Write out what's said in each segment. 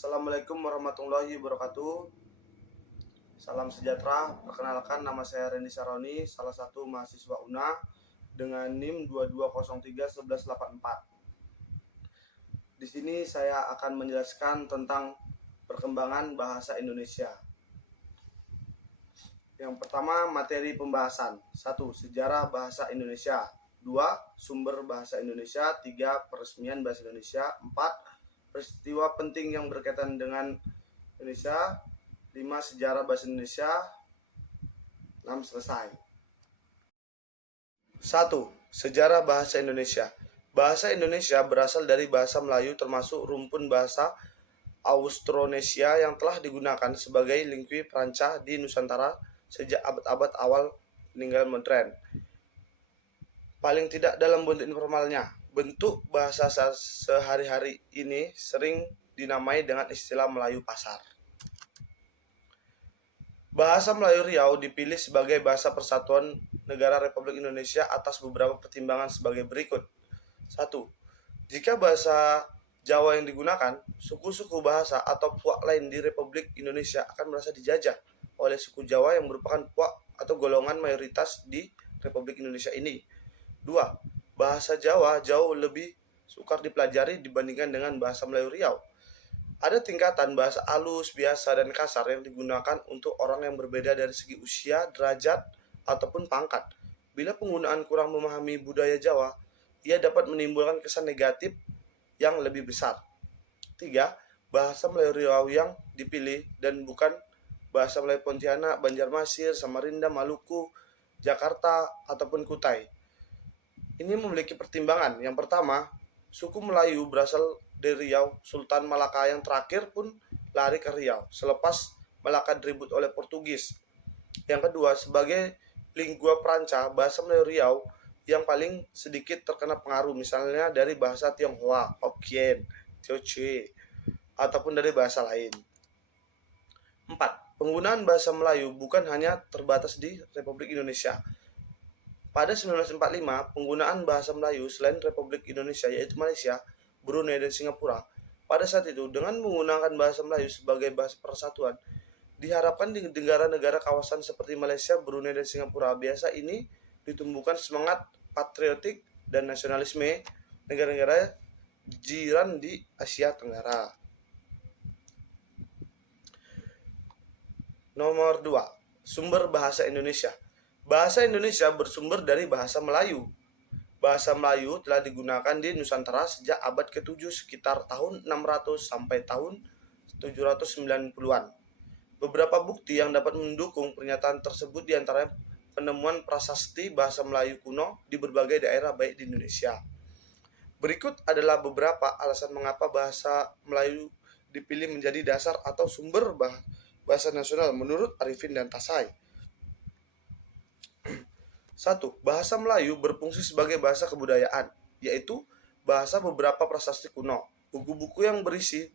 Assalamualaikum warahmatullahi wabarakatuh. Salam sejahtera. Perkenalkan, nama saya Randy Saroni, salah satu mahasiswa UNA dengan NIM 22031184. Di sini saya akan menjelaskan tentang perkembangan bahasa Indonesia. Yang pertama, materi pembahasan. 1. Sejarah bahasa Indonesia. 2. Sumber bahasa Indonesia. 3. Peresmian bahasa Indonesia. 4. Peristiwa penting yang berkaitan dengan Indonesia. 5. Sejarah bahasa Indonesia. 6. Selesai. 1. Sejarah bahasa Indonesia. Bahasa Indonesia berasal dari bahasa Melayu termasuk rumpun bahasa Austronesia yang telah digunakan sebagai lingua franca di Nusantara sejak abad-abad awal peninggalan modern. Paling tidak dalam bentuk informalnya, bentuk bahasa sehari-hari ini sering dinamai dengan istilah Melayu pasar. Bahasa Melayu Riau dipilih sebagai bahasa persatuan negara Republik Indonesia atas beberapa pertimbangan sebagai berikut. 1. Jika bahasa Jawa yang digunakan, suku-suku bahasa atau puak lain di Republik Indonesia akan merasa dijajah oleh suku Jawa yang merupakan puak atau golongan mayoritas di Republik Indonesia ini. 2. Bahasa Jawa jauh lebih sukar dipelajari dibandingkan dengan bahasa Melayu Riau. Ada tingkatan bahasa halus, biasa, dan kasar yang digunakan untuk orang yang berbeda dari segi usia, derajat, ataupun pangkat. Bila penggunaan kurang memahami budaya Jawa, ia dapat menimbulkan kesan negatif yang lebih besar. 3. Bahasa Melayu Riau yang dipilih dan bukan bahasa Melayu Pontianak, Banjarmasin, Samarinda, Maluku, Jakarta, ataupun Kutai. Ini memiliki pertimbangan. Yang pertama, suku Melayu berasal dari Riau. Sultan Malaka yang terakhir pun lari ke Riau selepas Malaka diribut oleh Portugis. Yang kedua, sebagai lingua franca, bahasa Melayu Riau yang paling sedikit terkena pengaruh misalnya dari bahasa Tionghoa, Hokkien, Teochew, ataupun dari bahasa lain. 4. Penggunaan bahasa Melayu bukan hanya terbatas di Republik Indonesia. Pada 1945, penggunaan bahasa Melayu selain Republik Indonesia yaitu Malaysia, Brunei, dan Singapura. Pada saat itu, dengan menggunakan bahasa Melayu sebagai bahasa persatuan, diharapkan di negara-negara kawasan seperti Malaysia, Brunei, dan Singapura, biasa ini ditumbuhkan semangat patriotik dan nasionalisme negara-negara jiran di Asia Tenggara. Nomor 2. Sumber bahasa Indonesia. Bahasa Indonesia bersumber dari bahasa Melayu. Bahasa Melayu telah digunakan di Nusantara sejak abad ke-7 sekitar tahun 600 sampai tahun 790-an. Beberapa bukti yang dapat mendukung pernyataan tersebut diantaranya penemuan prasasti bahasa Melayu kuno di berbagai daerah baik di Indonesia. Berikut adalah beberapa alasan mengapa bahasa Melayu dipilih menjadi dasar atau sumber bahasa nasional menurut Arifin dan Tasai. 1. Bahasa Melayu berfungsi sebagai bahasa kebudayaan, yaitu bahasa beberapa prasasti kuno, buku-buku yang berisi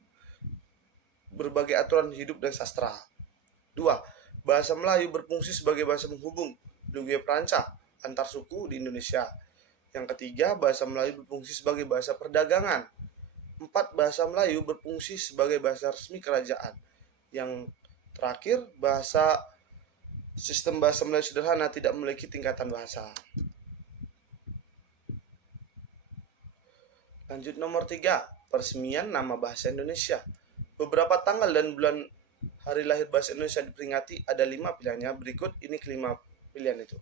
berbagai aturan hidup dan sastra. 2. Bahasa Melayu berfungsi sebagai bahasa menghubung, lingua franca, antar suku di Indonesia. Yang ketiga, bahasa Melayu berfungsi sebagai bahasa perdagangan. 4. Bahasa Melayu berfungsi sebagai bahasa resmi kerajaan. Yang terakhir, sistem bahasa Melayu sederhana tidak memiliki tingkatan bahasa. Lanjut nomor 3, peresmian nama bahasa Indonesia. Beberapa tanggal dan bulan hari lahir bahasa Indonesia diperingati, ada 5 pilihannya. Berikut ini kelima pilihan itu.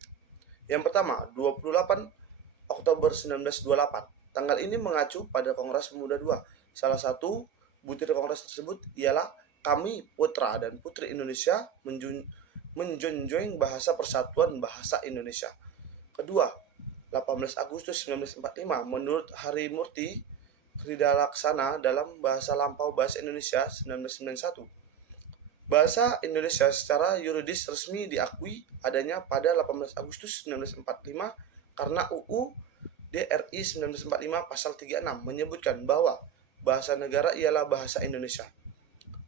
Yang pertama, 28 Oktober 1928. Tanggal ini mengacu pada Kongres Pemuda II. Salah satu butir kongres tersebut ialah kami putra dan putri Indonesia menjunjung bahasa persatuan bahasa Indonesia. Kedua, 18 Agustus 1945 menurut Hari Murti Kridalaksana dalam Bahasa Lampau Bahasa Indonesia 1991. Bahasa Indonesia secara yuridis resmi diakui adanya pada 18 Agustus 1945 karena UU DRI 1945 pasal 36 menyebutkan bahwa bahasa negara ialah bahasa Indonesia.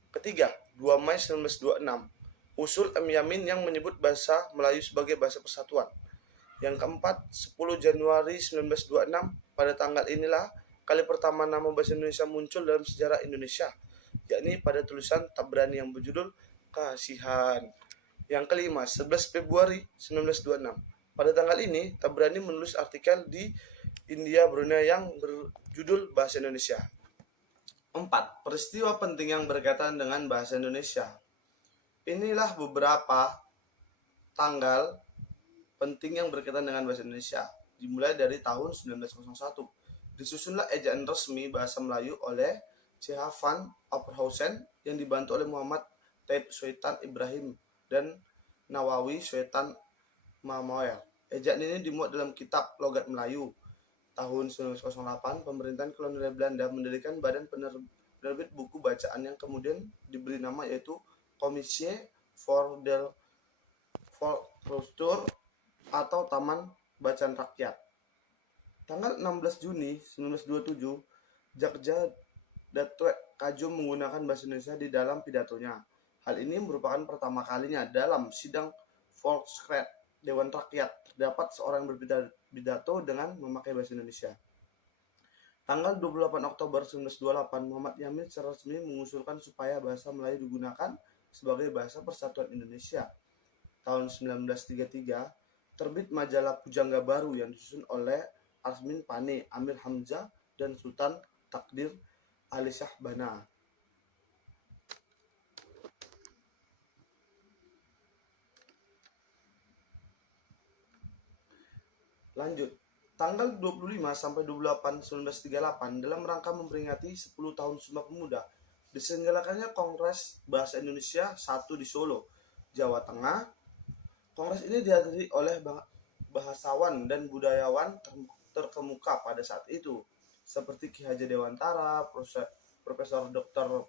Ketiga, 2 Mei 1926 usul M. Yamin yang menyebut bahasa Melayu sebagai bahasa persatuan. Yang keempat, 10 Januari 1926, pada tanggal inilah kali pertama nama bahasa Indonesia muncul dalam sejarah Indonesia. yakni pada tulisan Tabrani yang berjudul Kasihan. Yang kelima, 11 Februari 1926. Pada tanggal ini, Tabrani menulis artikel di India Brunei yang berjudul Bahasa Indonesia. 4. Peristiwa penting yang berkaitan dengan bahasa Indonesia. Inilah beberapa tanggal penting yang berkaitan dengan bahasa Indonesia. Dimulai dari tahun 1901. Disusunlah ejaan resmi bahasa Melayu oleh C.H. van Opperhausen yang dibantu oleh Muhammad Taib Sultan Ibrahim dan Nawawi Sultan Mamoer. Ejaan ini dimuat dalam kitab Logat Melayu. Tahun 1908, pemerintahan kolonial Belanda mendirikan badan penerbit buku bacaan yang kemudian diberi nama yaitu Commissie voor de Volkscultuur atau Taman Bacaan Rakyat. Tanggal 16 Juni 1927, Jakja Datwek Kajum menggunakan bahasa Indonesia di dalam pidatonya. Hal ini merupakan pertama kalinya dalam sidang Volksraad Dewan Rakyat terdapat seorang berpidato dengan memakai bahasa Indonesia. Tanggal 28 Oktober 1928, Muhammad Yamin secara resmi mengusulkan supaya bahasa Melayu digunakan sebagai bahasa persatuan Indonesia. Tahun 1933, terbit majalah Pujangga Baru yang disusun oleh Asmin Pane, Amir Hamzah, dan Sultan Takdir Ali Syahbana. Lanjut, tanggal 25 sampai 28 1938 dalam rangka memperingati 10 tahun Sumpah Pemuda, diselenggarakannya Kongres Bahasa Indonesia 1 di Solo, Jawa Tengah. Kongres ini dihadiri oleh bahasawan dan budayawan terkemuka pada saat itu, seperti Ki Hajar Dewantara, Profesor Dr.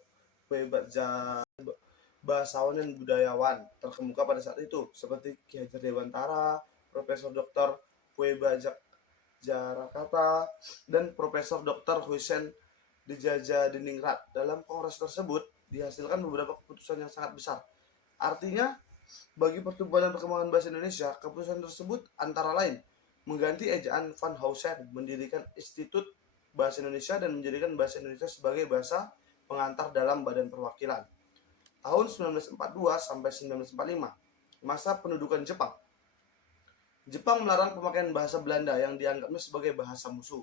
P. Badja, bahasawan dan budayawan terkemuka pada saat itu, seperti Ki Hajar Dewantara, Profesor Dr. Jarakata, dan Profesor Dr. Husein Dijajadiningrat. Dalam kongres tersebut dihasilkan beberapa keputusan yang sangat besar. Artinya, bagi pertumbuhan dan perkembangan bahasa Indonesia, keputusan tersebut antara lain mengganti ejaan Van Hausen, mendirikan Institut Bahasa Indonesia dan menjadikan bahasa Indonesia sebagai bahasa pengantar dalam Badan Perwakilan. Tahun 1942 sampai 1945, masa pendudukan Jepang. Jepang melarang pemakaian bahasa Belanda yang dianggapnya sebagai bahasa musuh.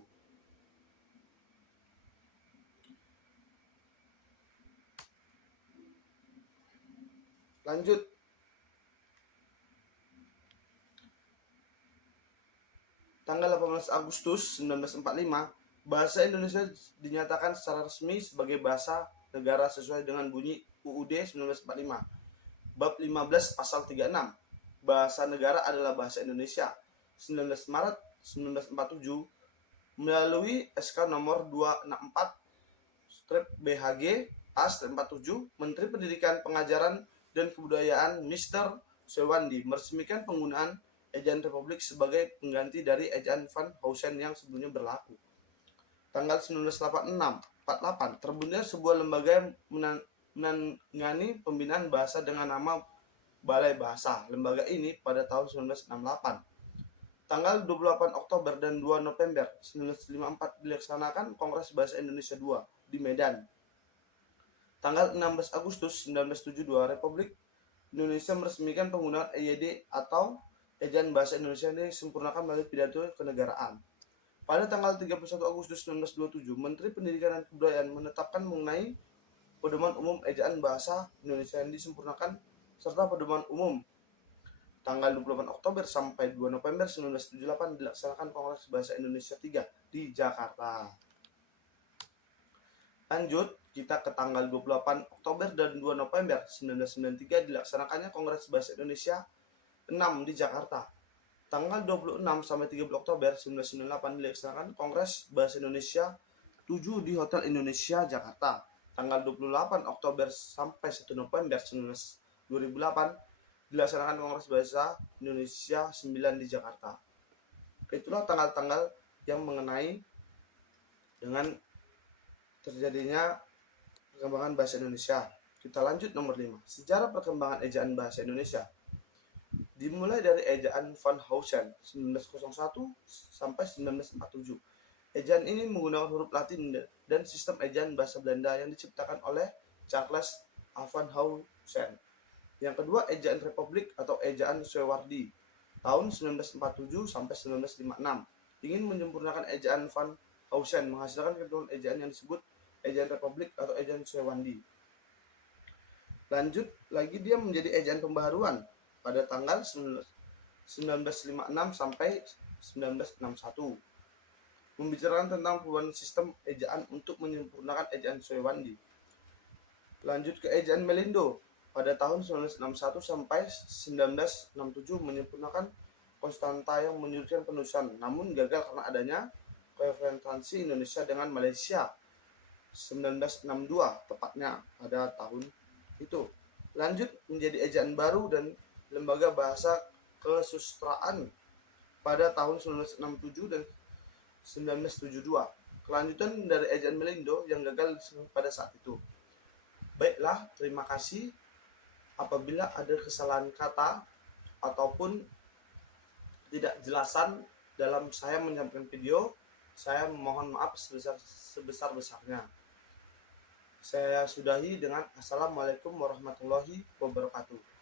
Lanjut. Tanggal 18 Agustus 1945, bahasa Indonesia dinyatakan secara resmi sebagai bahasa negara sesuai dengan bunyi UUD 1945. Bab 15 pasal 36. Bahasa negara adalah bahasa Indonesia. 19 Maret 1947 melalui SK nomor 264/BHG A/47, Menteri Pendidikan, Pengajaran dan Kebudayaan Mr. Sewandi meresmikan penggunaan ejaan Republik sebagai pengganti dari ejaan Van Hausen yang sebelumnya berlaku. Tanggal 1948 terbentuknya sebuah lembaga menangani pembinaan bahasa dengan nama Balai Bahasa. Lembaga ini pada tahun 1968. Tanggal 28 Oktober dan 2 November 1954 dilaksanakan Kongres Bahasa Indonesia II di Medan. Tanggal 16 Agustus 1972, Republik Indonesia meresmikan penggunaan EYD atau Ejaan Bahasa Indonesia yang disempurnakan melalui pidato kenegaraan. Pada tanggal 31 Agustus 1927, Menteri Pendidikan dan Kebudayaan menetapkan mengenai pedoman umum Ejaan Bahasa Indonesia yang disempurnakan serta pedoman umum. Tanggal 28 Oktober sampai 2 November 1978 dilaksanakan Kongres Bahasa Indonesia III di Jakarta. Lanjut, kita ke tanggal 28 Oktober dan 2 November 1993 dilaksanakannya Kongres Bahasa Indonesia 6 di Jakarta. Tanggal 26 sampai 30 Oktober 1998 dilaksanakan Kongres Bahasa Indonesia 7 di Hotel Indonesia Jakarta. Tanggal 28 Oktober sampai 1 November 2008 dilaksanakan Kongres Bahasa Indonesia 9 di Jakarta. Itulah tanggal-tanggal yang mengenai dengan terjadinya perkembangan bahasa Indonesia. Kita lanjut nomor 5. Sejarah perkembangan ejaan bahasa Indonesia. Dimulai dari ejaan Van Hausen 1901 sampai 1947. Ejaan ini menggunakan huruf Latin dan sistem ejaan bahasa Belanda yang diciptakan oleh Charles Avan Housen. Yang kedua, ejaan Republik atau ejaan Suewardi tahun 1947 sampai 1956. Ingin menyempurnakan ejaan Van Housen menghasilkan ketentuan ejaan yang disebut ejaan Republik atau ejaan Suewardi. Lanjut lagi, dia menjadi ejaan pembaharuan pada tanggal 1956 sampai 1961. Membicarakan tentang perubahan sistem ejaan untuk menyempurnakan ejaan Suewardi. Lanjut ke ejaan Melindo pada tahun 1961 sampai 1967, menyempurnakan konstanta yang menyulitkan penulisan, namun gagal karena adanya konfrontasi Indonesia dengan Malaysia 1962 tepatnya pada tahun itu. Lanjut menjadi ejaan baru dan lembaga bahasa kesusastraan pada tahun 1967 dan 1972. Kelanjutan dari ejaan Melindo yang gagal pada saat itu. Baiklah, terima kasih. Apabila ada kesalahan kata ataupun tidak jelasan dalam saya menyampaikan video, saya mohon maaf sebesar-besarnya. Saya sudahi dengan Assalamualaikum warahmatullahi wabarakatuh.